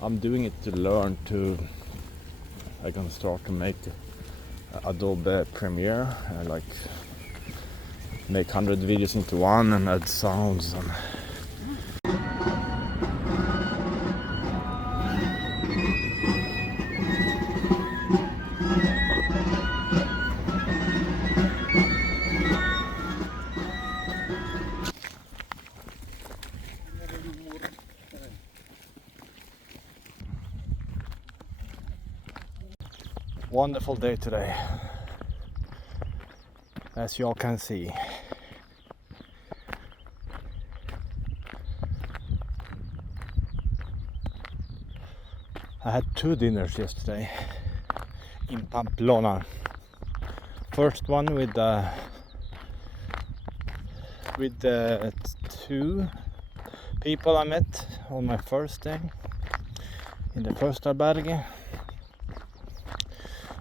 I'm doing it to learn to. I can start to make Adobe Premiere, like make 100 videos into one and add sounds and. Wonderful day today, as you all can see. I had 2 dinners yesterday in Pamplona. First one with the 2 people I met on my first day in the first albergue.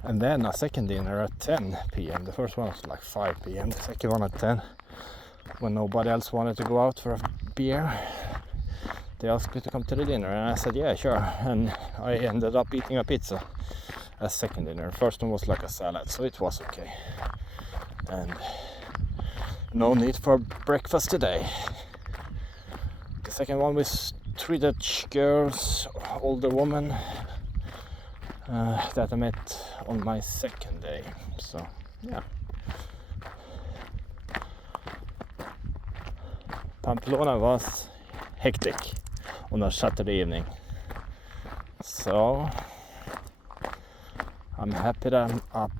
And then a second dinner at 10 p.m. The first one was like 5 p.m. The second one at 10, when nobody else wanted to go out for a beer. They asked me to come to the dinner and I said yeah, sure. And I ended up eating a pizza as second dinner. First one was like a salad, so it was okay. And no need for breakfast today. The second one was 3 Dutch girls, older woman, that I met on my second day. So yeah, Pamplona was hectic on a Saturday evening, so I'm happy that I'm up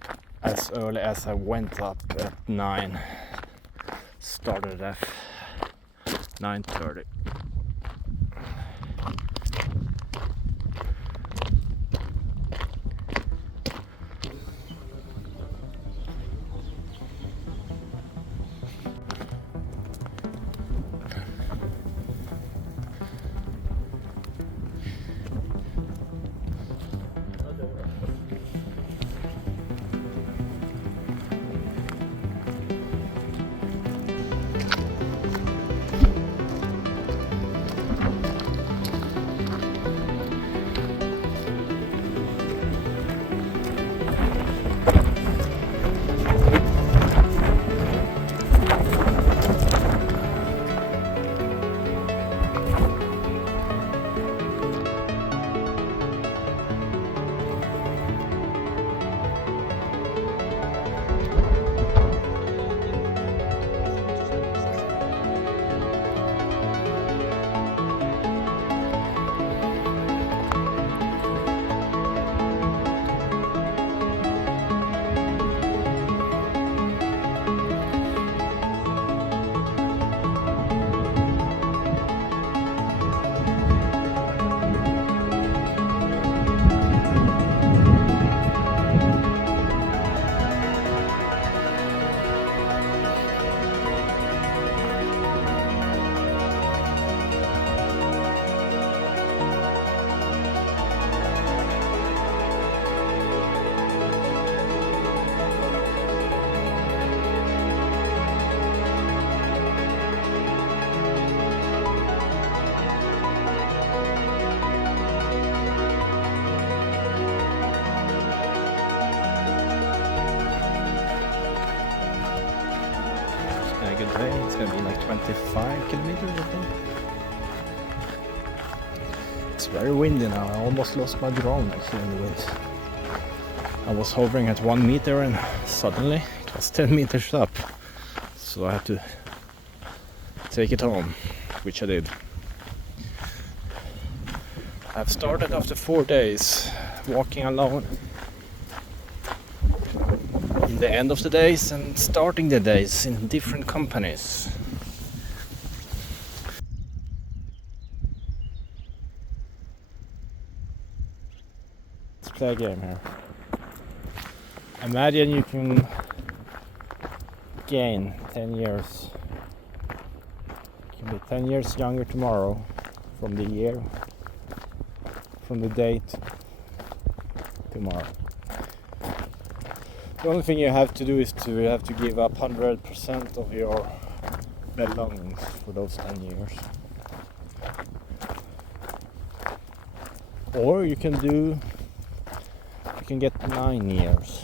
as early as I went up at 9. Started at 9:30. It's gonna be like 25 kilometers, I think. It's very windy now. I almost lost my drone actually in the wind. I was hovering at 1 meter and suddenly it was 10 meters up. So I had to take it home, which I did. I've started after 4 days walking alone. The end of the days and starting the days in different companies. Let's play a game here. Imagine you can gain 10 years. You can be 10 years younger tomorrow from the year, from the date tomorrow. The only thing you have to do is you have to give up 100% of your belongings for those 10 years. Or you can get 9 years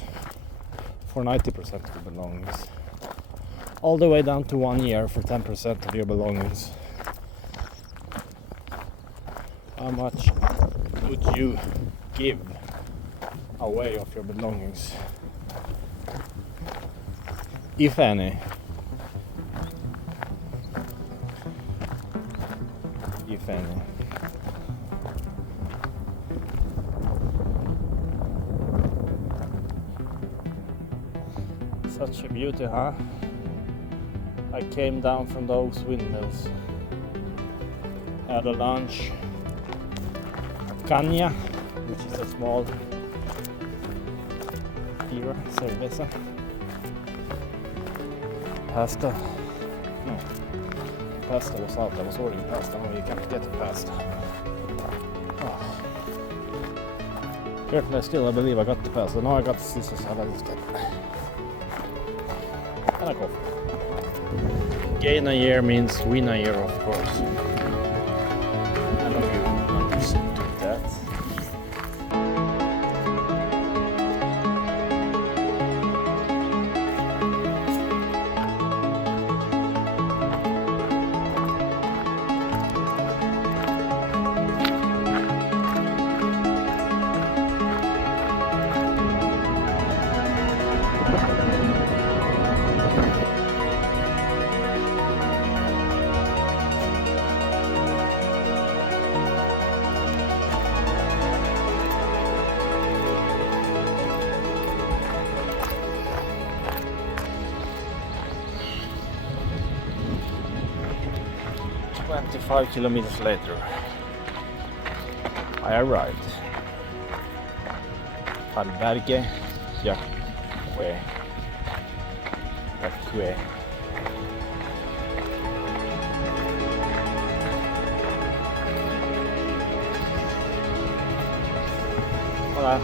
for 90% of your belongings, all the way down to 1 year for 10% of your belongings. How much would you give away of your belongings, if any? If any. Such a beauty, huh? I came down from those windmills, had a lunch at Caña, which is a small beer, cerveza, pasta. No, pasta was out. I was ordering pasta. No, you can't get the pasta. Oh. Carefully still, I believe I got the pasta. No, I got the Caesar salad instead. And a coffee. Gain a year means win a year, of course. I know you understood that. Five kilometers later, I arrived. Albergue Jacque. Hola.